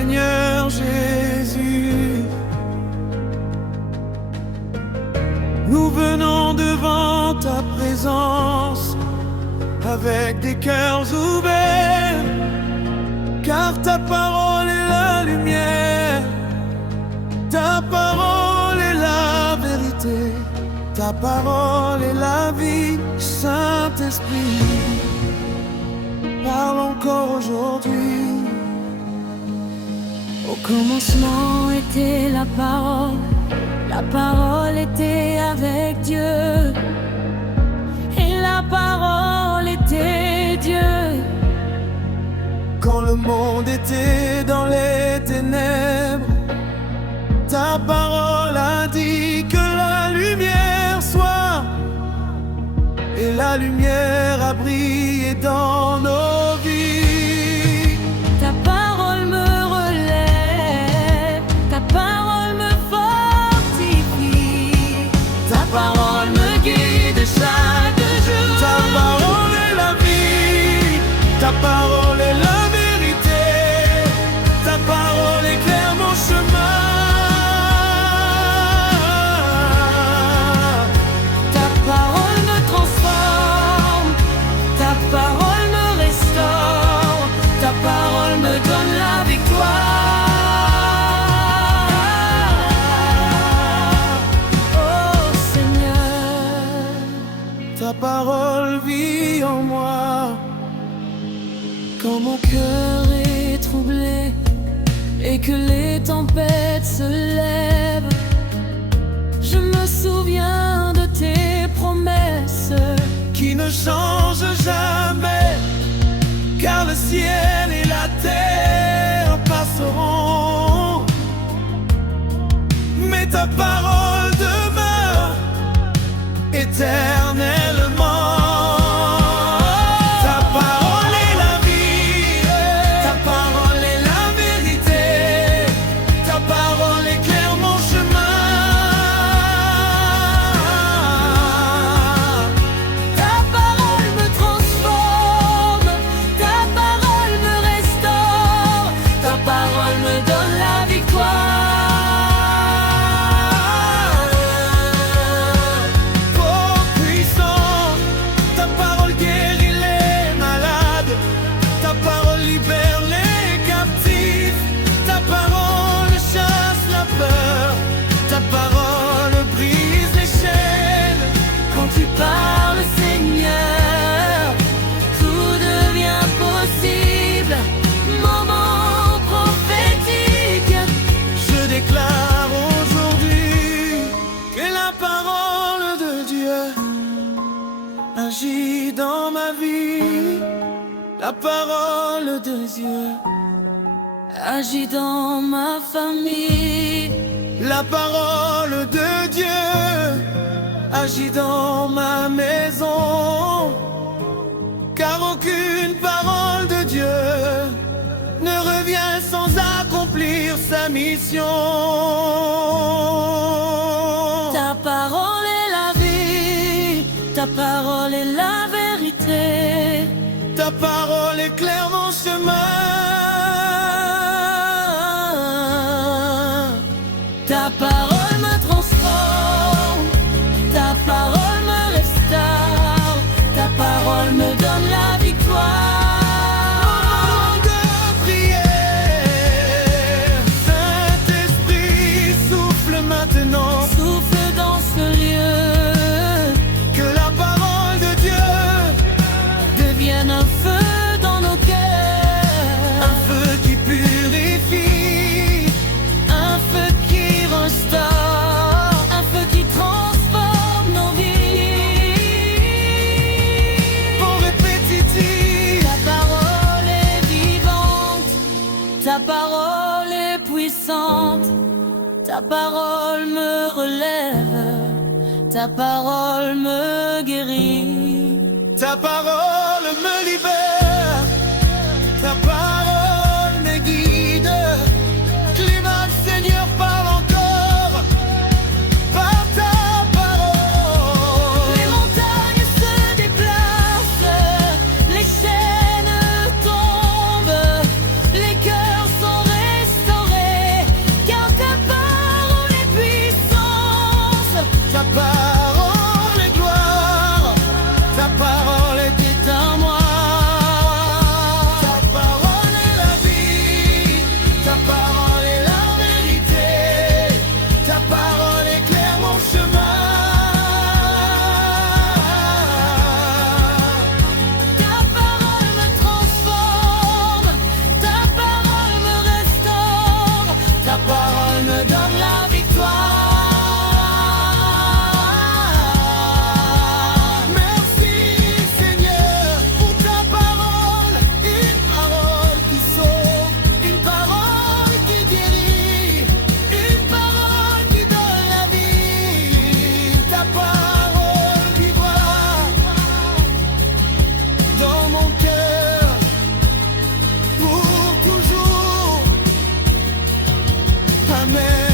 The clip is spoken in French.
Seigneur Jésus. Nous venons devant ta présence avec des cœurs ouverts, car ta parole est la lumière, ta parole est la vérité, ta parole est la vie. Saint-Esprit, parle encore aujourd'hui. Au commencement était la parole était avec Dieu, et la parole était Dieu. Quand le monde était dans les ténèbres, ta parole a dit que la lumière soit, et la lumière a brillé dans nos vies. Ta parole me relève, ta parole me fortifie, ta parole me guide chaque jour. Ta parole est la vie, ta parole est la vérité, ta parole éclaire mon chemin. Ta parole me transforme, ta parole me restaure, ta parole me donne la victoire. Oh Seigneur, Ta parole vit en moi. quand mon cœur est troublé et que les tempêtes se lèvent, je me souviens de tes promesses Qui ne change jamais, car le ciel et la terre passeront, mais ta parole demeure éternellement. Ta parole est la vie, ta parole est la vérité, ta parole éclaire mon chemin. Ta parole me transforme, ta parole me restaure, ta parole me donne la victoire. Oh puissant, ta parole guérit les malades, ta parole libère les captifs, ta parole chasse la peur, ta parole brise les chaînes. Quand tu parles, Seigneur, tout devient possible. Moment prophétique, Je déclare aujourd'hui que la parole de Dieu agit dans ma vie. La parole de Dieu, agis dans ma famille. la parole de Dieu agit dans ma maison, car aucune parole de Dieu ne revient sans accomplir sa mission. Ta parole est la vie, ta parole est la vérité. Ta parole éclaire mon chemin. Ta parole me transforme, ta parole me restaure, ta parole me donne la victoire. De prière, Saint-Esprit, souffle maintenant, Souffle dans ce lieu, que la parole de Dieu devienne un feu dans nos cœurs, un feu qui purifie, un feu qui restaure, un feu qui transforme nos vies. pour répétitif. Ta parole est vivante, ta parole est puissante, ta parole me relève, ta parole me guérit. Ta parole me libère, ta parole me guide. Climat, Seigneur, parle encore par ta parole. Les montagnes se déplacent, les chaînes tombent, les cœurs sont Amen.